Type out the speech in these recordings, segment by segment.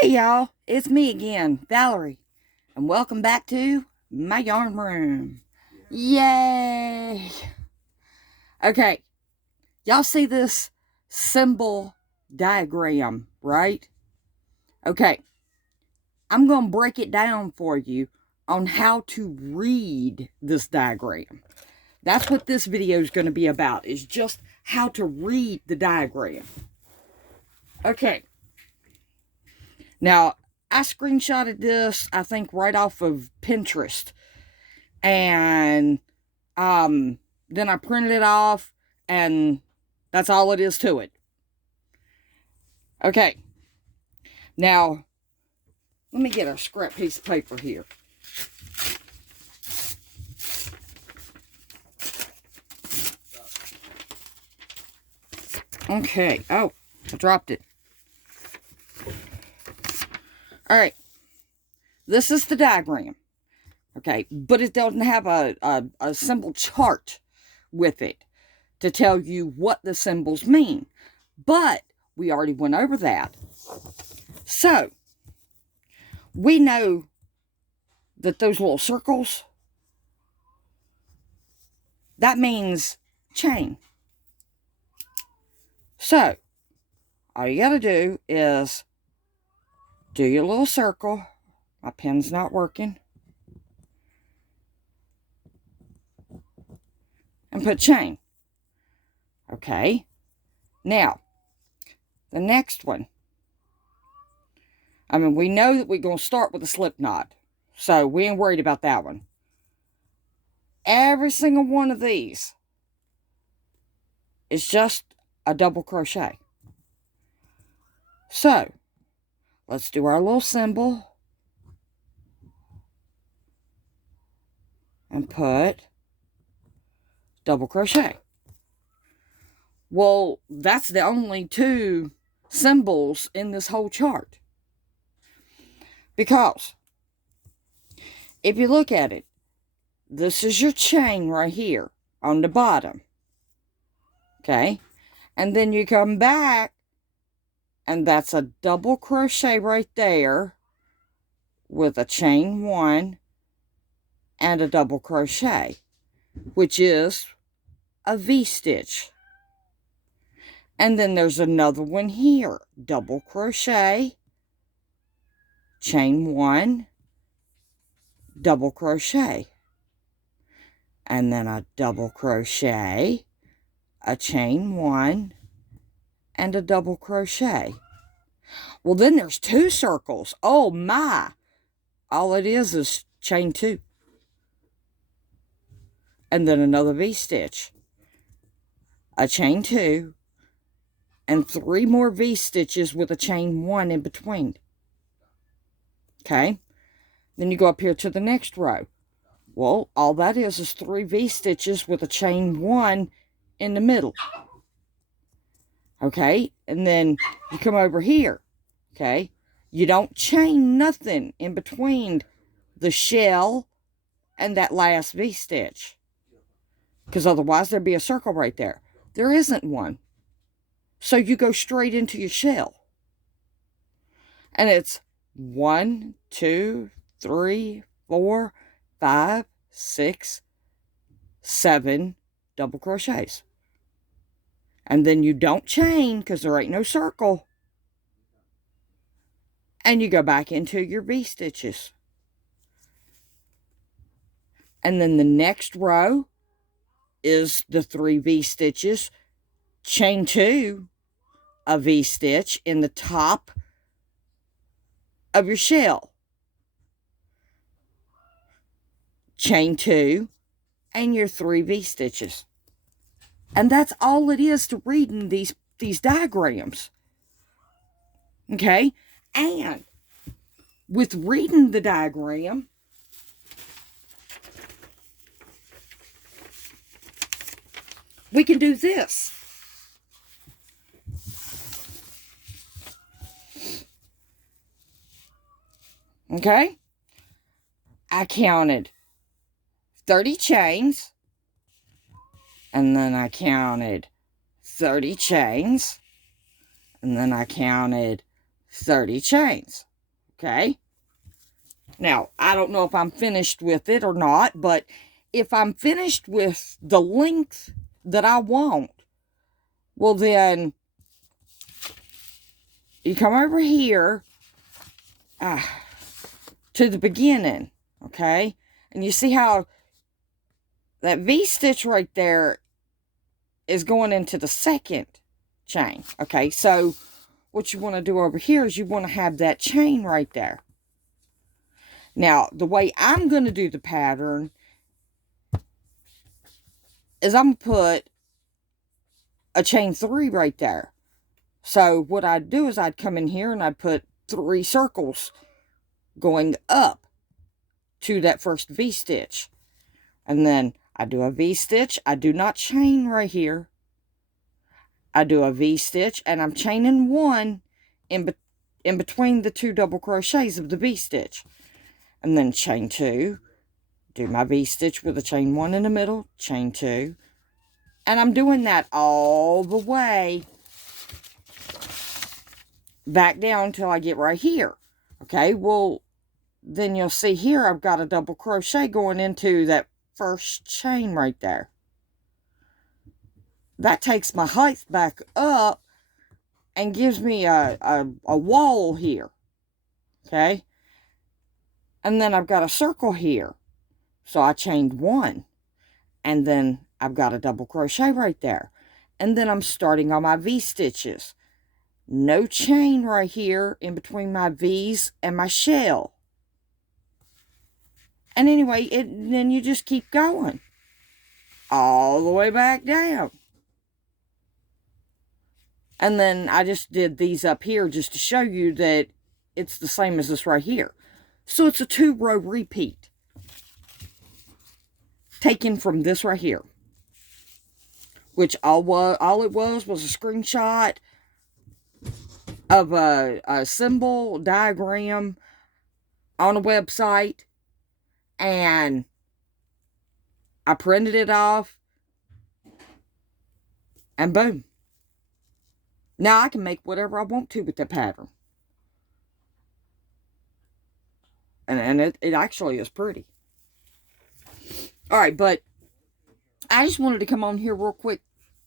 Hey y'all, it's me again, Valerie, and welcome back to my yarn room. Yay! Okay, y'all see this symbol diagram, right? Okay, I'm going to break it down for you on how to read this diagram. That's what this video is going to be about, is just how to read the diagram. Okay. Now, I screenshotted this, I think, right off of Pinterest. And then I printed it off, and that's all it is to it. Okay. Now, let me get a scrap piece of paper here. Okay. Oh, I dropped it. All right. This is the diagram. Okay. But it doesn't have a symbol chart with it to tell you what the symbols mean. But we already went over that. So, we know that those little circles, that means chain. So, all you got to do is do your little circle. My pen's not working. And put chain. Okay. Now, the next one. We know that we're going to start with a slip knot. So, we ain't worried about that one. Every single one of these is just a double crochet. So, let's do our little symbol. And put double crochet. Well, that's the only two symbols in this whole chart. Because if you look at it, this is your chain right here on the bottom. Okay? And then you come back, and that's a double crochet right there with a chain one and a double crochet, which is a V-stitch. And then there's another one here, double crochet, chain one, double crochet, and then a double crochet, a chain one, and a double crochet. Well, then there's two circles. Oh my! All it is chain two. And then another V-stitch, a chain two, and three more V-stitches with a chain one in between. Okay? Then you go up here to the next row. Well, all that is three V-stitches with a chain one in the middle. Okay? And then you come over here. Okay? You don't chain nothing in between the shell and that last V-stitch. Because otherwise there'd be a circle right there. There isn't one. So you go straight into your shell. And it's 1, 2, 3, 4, 5, 6, 7 double crochets. And then you don't chain because there ain't no circle. And you go back into your V-stitches. And then the next row is the 3 V-stitches. Chain 2, a V-stitch in the top of your shell. Chain 2 and your 3 V-stitches. And that's all it is to reading these diagrams. Okay? And with reading the diagram, we can do this. Okay? I counted 30 chains. And then I counted 30 chains. And then I counted 30 chains. Okay. Now, I don't know if I'm finished with it or not, but if I'm finished with the length that I want, well then, you come over here to the beginning, okay? And you see how that V-stitch right there is going into the second chain, okay? So, what you want to do over here is you want to have that chain right there. Now, the way I'm going to do the pattern is I'm going to put a chain 3 right there. So, what I'd do is I'd come in here and I'd put 3 circles going up to that first V-stitch. And then I do a V-stitch. I do not chain right here. I do a V-stitch and I'm chaining 1 in between the 2 double crochets of the V-stitch. And then chain 2. Do my V-stitch with a chain 1 in the middle. Chain 2. And I'm doing that all the way back down until I get right here. Okay, well, then you'll see here I've got a double crochet going into that first chain right there. That takes my height back up and gives me a wall here. Okay, and then I've got a circle here. So I chained 1. And then I've got a double crochet right there. And then I'm starting on my V-stitches. No chain right here in between my V's and my shell. And anyway, then you just keep going. All the way back down. And then I just did these up here just to show you that it's the same as this right here. So it's a 2-row repeat. Taken from this right here. Which all it was a screenshot of a symbol diagram on a website. And I printed it off. And boom. Now I can make whatever I want to with the pattern. And it actually is pretty. Alright, but I just wanted to come on here real quick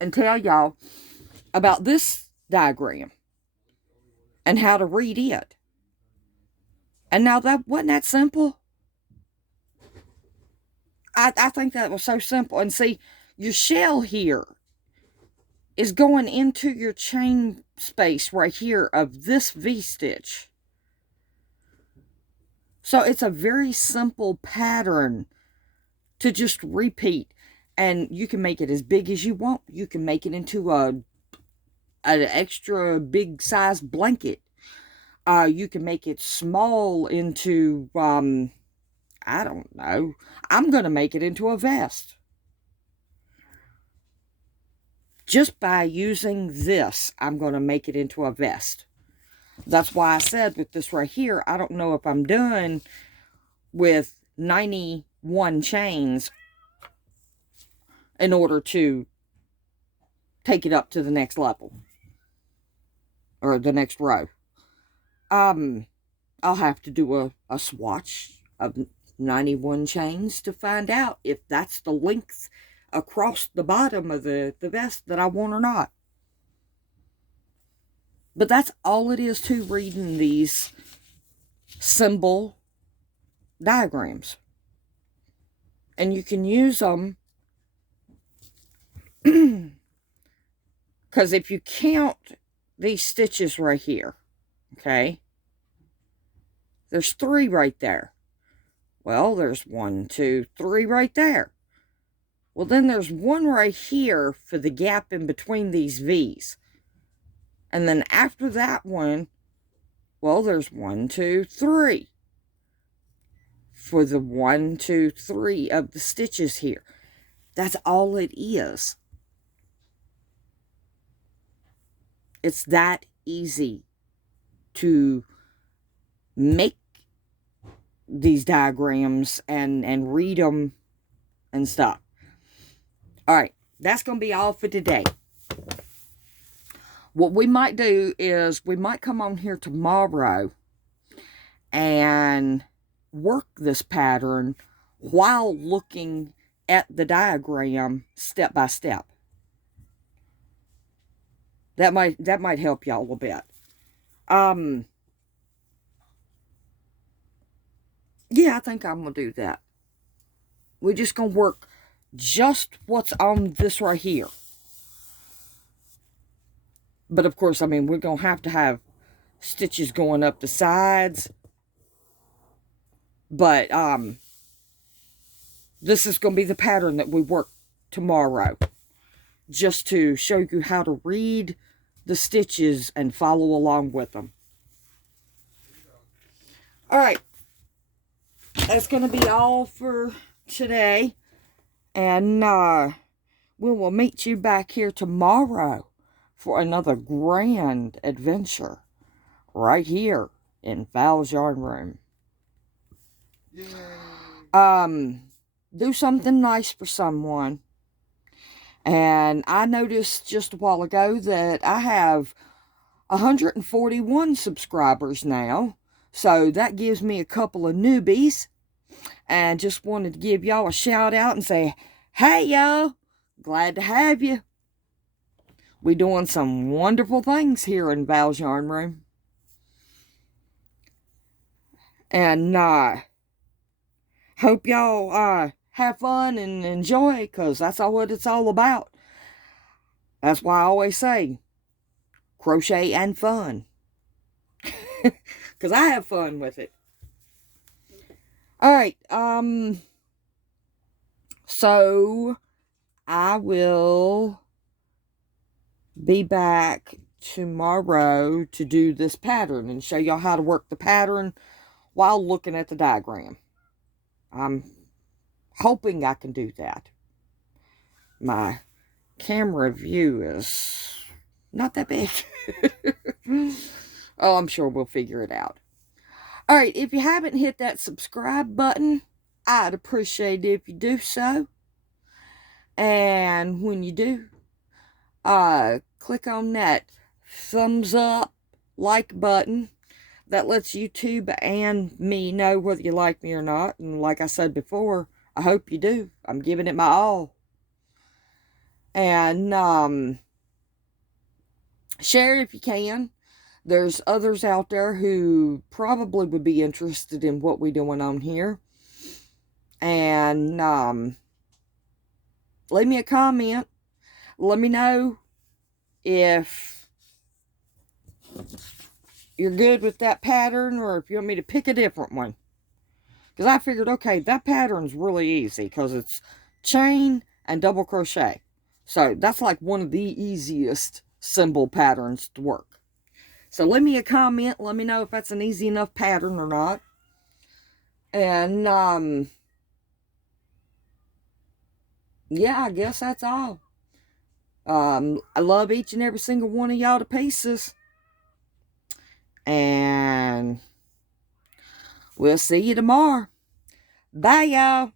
and tell y'all about this diagram and how to read it. And now that wasn't that simple. I think that was so simple. And see, your shell here is going into your chain space right here of this V-stitch. So it's a very simple pattern to just repeat. And you can make it as big as you want. You can make it into an extra big size blanket. You can make it small into, I don't know. I'm going to make it into a vest. Just by using this, I'm going to make it into a vest. That's why I said with this right here, I don't know if I'm done with 91 chains in order to take it up to the next level. Or the next row. I'll have to do a swatch of 91 chains to find out if that's the length across the bottom of the vest that I want or not. But that's all it is to reading these symbol diagrams. And you can use them because if you count these stitches right here, okay, there's 3 right there. Well, there's 1, 2, 3 right there. Well, then there's 1 right here for the gap in between these V's. And then after that one, well, there's 1, 2, 3. For the 1, 2, 3 of the stitches here. That's all it is. It's that easy to make these diagrams and read them and stuff. Alright, that's going to be all for today. What we might do is we might come on here tomorrow and work this pattern while looking at the diagram step by step. That might help y'all a little bit. Yeah, I think I'm going to do that. We're just going to work just what's on this right here. But of course, I mean, we're going to have stitches going up the sides. But this is going to be the pattern that we work tomorrow. Just to show you how to read the stitches and follow along with them. Alright. That's going to be all for today. And we will meet you back here tomorrow for another grand adventure. Right here in Val's Yarn Room. Yay. Do something nice for someone. And I noticed just a while ago that I have 141 subscribers now. So that gives me a couple of newbies. And just wanted to give y'all a shout out and say, hey y'all, glad to have you. We're doing some wonderful things here in Val's Yarn Room. And hope y'all have fun and enjoy, because that's what it's all about. That's why I always say, crochet and fun. Because I have fun with it. Alright, so I will be back tomorrow to do this pattern and show y'all how to work the pattern while looking at the diagram. I'm hoping I can do that. My camera view is not that big. Oh, I'm sure we'll figure it out. Alright, if you haven't hit that subscribe button, I'd appreciate it if you do so. And when you do, click on that thumbs up like button. That lets YouTube and me know whether you like me or not. And like I said before, I hope you do. I'm giving it my all. And share it if you can. There's others out there who probably would be interested in what we're doing on here. And leave me a comment. Let me know if you're good with that pattern or if you want me to pick a different one. Because I figured, okay, that pattern's really easy because it's chain and double crochet. So that's like one of the easiest symbol patterns to work. So leave me a comment. Let me know if that's an easy enough pattern or not. And, yeah, I guess that's all. I love each and every single one of y'all to pieces. And we'll see you tomorrow. Bye, y'all.